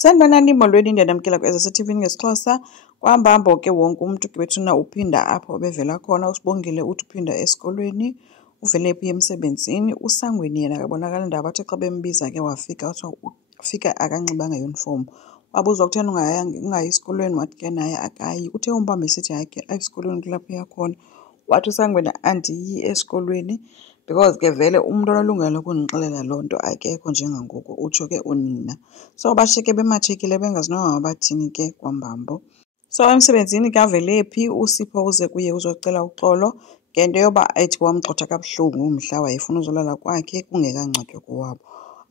Sanibonani molweni ndiyanamkela ku-SABC TV ngesiXhosa. Kwambambo ke wonke umuntu gebethuna uphinda apho bevela khona. Usibongile uthi uphinda esikolweni, uvele phi emsebenzini. USangweni yena akabonakali ndaba athi xa bembiza ke wafika ufika akanxibanga uniform. Wabuzwa kutheni ungayi esikolweni, wathi ke naye akayi. Uthe umbamba esithi hayi ke esikolweni kulapho uya khona. Wathi uSangweni andiyi esikolweni because ke vele umuntu onelungelo lokundixelela loo nto akekho njengangoku, utsho ke unina. So bashiyeke bematshekile bengazi noba mabathini ke kwambambo. So emsebenzini ke avele phi uSipho uze kuye uzocela uxolo ngento yoba ethi wamgxotha kabuhlungu umhla wayefuna uzolala kwakhe kungekangcwatywa kowabo.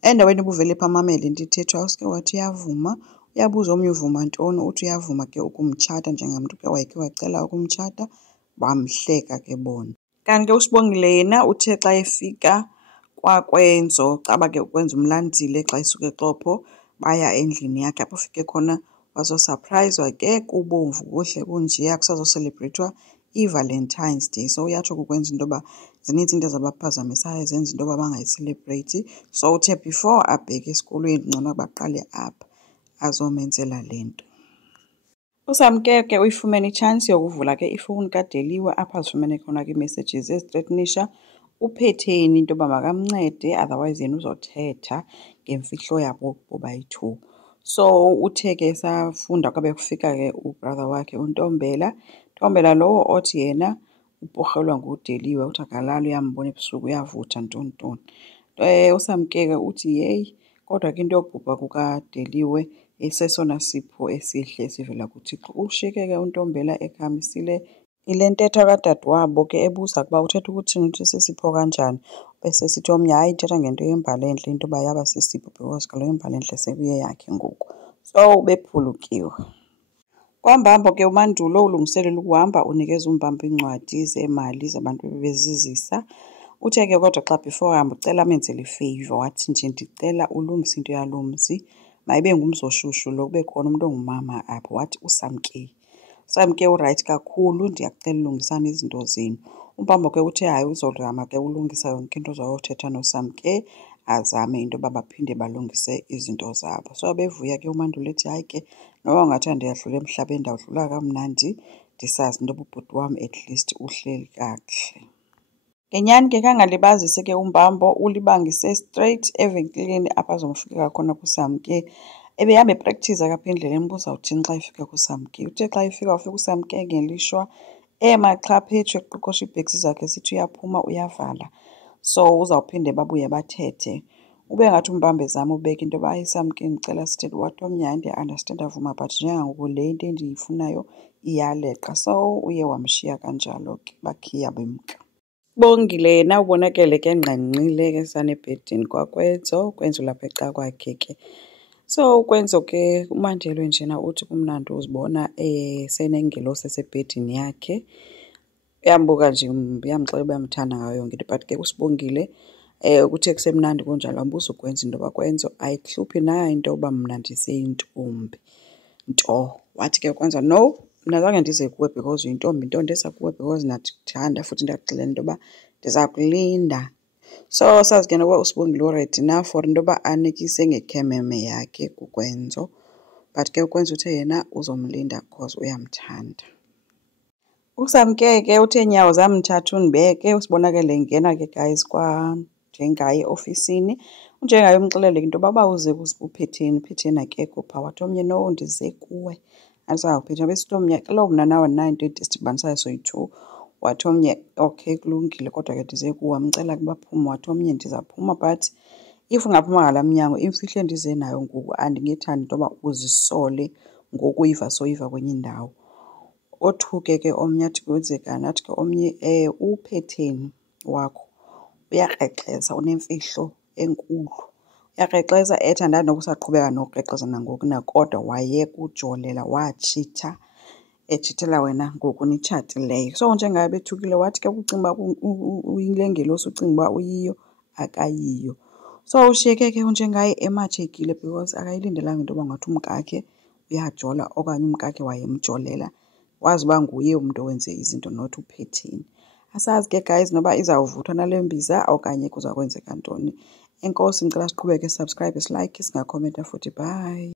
Endaweni ubuvele phi amamele into ithethwa usuke wathi uyavuma. Uyabuza omnye uvuma ntoni, uthi uyavuma ke ukumtshata njengamntu ke wayekhe wacela ukumtshata, bamhleka ke bona. Kanti ke uSibongile yena uthe xa efika kwakwenzo caba ke ukwenza umlandile xa esuka eXhopho baya endlini yakhe apho ufike khona wazosurpriswa ke kubomvu kuhle kunjeya kusazoselebhrethwa i-Valentine's Day. So uyatsho kukwenza into yoba zininzi into ezabaphazamisayo zenza into yoba bangayiselebreythi. So uthe before abheke esikolweni ngcono baqale apha azomenzela le nto. USamke ke uyifumene itshansi yokuvula ke ifowuni kaDeliwe apho azifumene khona ke ii-messages ezithreatenisha uphetheni into yoba makamncede otherwise yena uzothetha ngemfihlo yabo bobayi-2. So uthe ke safunda kwabe kufika ke ubrother wakhe uNtombela. Ntombela lowo othi yena uporhelwa nguDeliwe, uthi akalali uyambona ebusuku uyavutha ntontoni. USamke ke uthi yeyi kodwa ke into yobhubha kukaDeliwe esesona sipho esihle esivela kuThixo. Ushiyeke ke uNtombela ekhamisile ile ntetha kadadewabo ke ebuza ukuba uthetha ukuthini, uthi sisipho kanjani. Bese sithi omnye hayi ithetha ngento yembali entle into yoba yaba sisipho because kaloku imbali entle sekuye yakhe ngoku. So bephulukiwe. Kwambambo ke uMandulo ulungiselela ukuhamba unikeza uMbambo iincwadi zeemali zabantu bebezizisa. Uthe ke kodwa xa before hamba ucela amenzele ifeyva, wathi nje ndicela ulungise into yalo mzi mayibe ngumzi oshushu lo kube khona umntu ongumama apho. Wathi uSamke. Samke urayithi kakhulu, ndiyakucela ulungisana izinto zenu. uMbambo ke uthe hayi uzozama ke ulungisa yonke into ozayothetha noSamke azame into yoba baphinde balungise izinto zabo. So bevuya ke uMandulo ethi hayi ke noba ungathi ndiyadlula emhlabeni ndawudlula kamnandi ndisazi into yoba ubhuti wam at least uhleli kakuhle. Ngenyani ke kangalibazise ke uMbambo ulibangise straight evenkileni apho azomfikela khona kuSamke. Ebehamba eprakthiza apha endleleni uba uzawuthini xa efika kuSamke. Uthe xa efika ufika uSamke ngelishwa emaxhaphetshu eqoqosha iibhekisi zakhe sithi uyaphuma uyavala. So uzawuphinde babuye bathethe. Ube ngathi uMbambo ezama ubeka into yoba hayi Samke ndicela sithethe. Wathi omnye hayi ndiya-understand avuma but njengangoku le into endiyifunayo iyaleqa. So uye wamshiya kanjalo ke bakhiya bemka. Bongile yena ubonakele ke ngqengqile ke sanebhedini kwakwenzo lapha eca kwakhe ke. So ukwenzo ke uMandelwe njena uthi kumnandi uzibona senengelosi esebhedini yakhe. Uyambuka nje uyamxelela uba uyamthanda ngayo yonke into but ke uSibongile kuthe kusemnandi kunjalo ambuza ukwenza into yoba kwenzo ayihluphi na into yoba mna ndiseyintombi nto. Wathi ke kwenza no, mna zange ndize kuwe because uyintombi nto, ndeza kuwe because ndiyakuthanda futhi ndiyakuxelela into yoba ndiza kulinda. So sazi ke noba uSibongile uredi na for into yoba anikise ngekhememe yakhe kukwenzo but ke ukwenza uthe yena uzomlinda because uyamthanda. USamke ke uthe nyawo zamthatha undibeke usibonakele ngena ke guys njengaye eofisini. Unjengaye umxelele into yoba uba uze uphetheni, uphetheni akekho phaa. Wathi omnye no ndize kuwe andizawuphetha. Besithi omnye kaloku mna nawe andinayo into esidibanisayo soyi-2. Wathi omnye okay kulungile kodwa ke ndize kuwe. Wamcela ke baphume. Wathi omnye ndizawuphuma but if ungaphuma ngalaa mnyango imfihlo endize nayo ngoku andingethandi into yoba uzisole ngoku uyiva soyiva kwenye indawo. Othuke ke omnye athi kwenzekani, athi ke omnye uphetheni wakho uyakrexeza unemfihlo enkulu. Uyakrexeza ethi andandi noba usaqhubeka nokukrexeza nangoku na kodwa wayekujolela watshitha etshithela wena ngoku nitshatileyo. So njengaye bethukile wathi ke ucinga uba uyile ngelosi ucinga uba uyiyo akayiyo. So ushiyeke ke unjengaye ematshekile because akayilindelanga into yoba ngathi umkakhe uyajola okanye umkakhe wayemjolela. Wazi uba nguye umntu owenze izinto not uphetheni. Asazi ke guys noba izawuvuthwa nale mbiza okanye kuza kwenzeka ntoni. Enkosi ngicela siqhubeke subscribe, silike, singakhomenta futhi. Bye.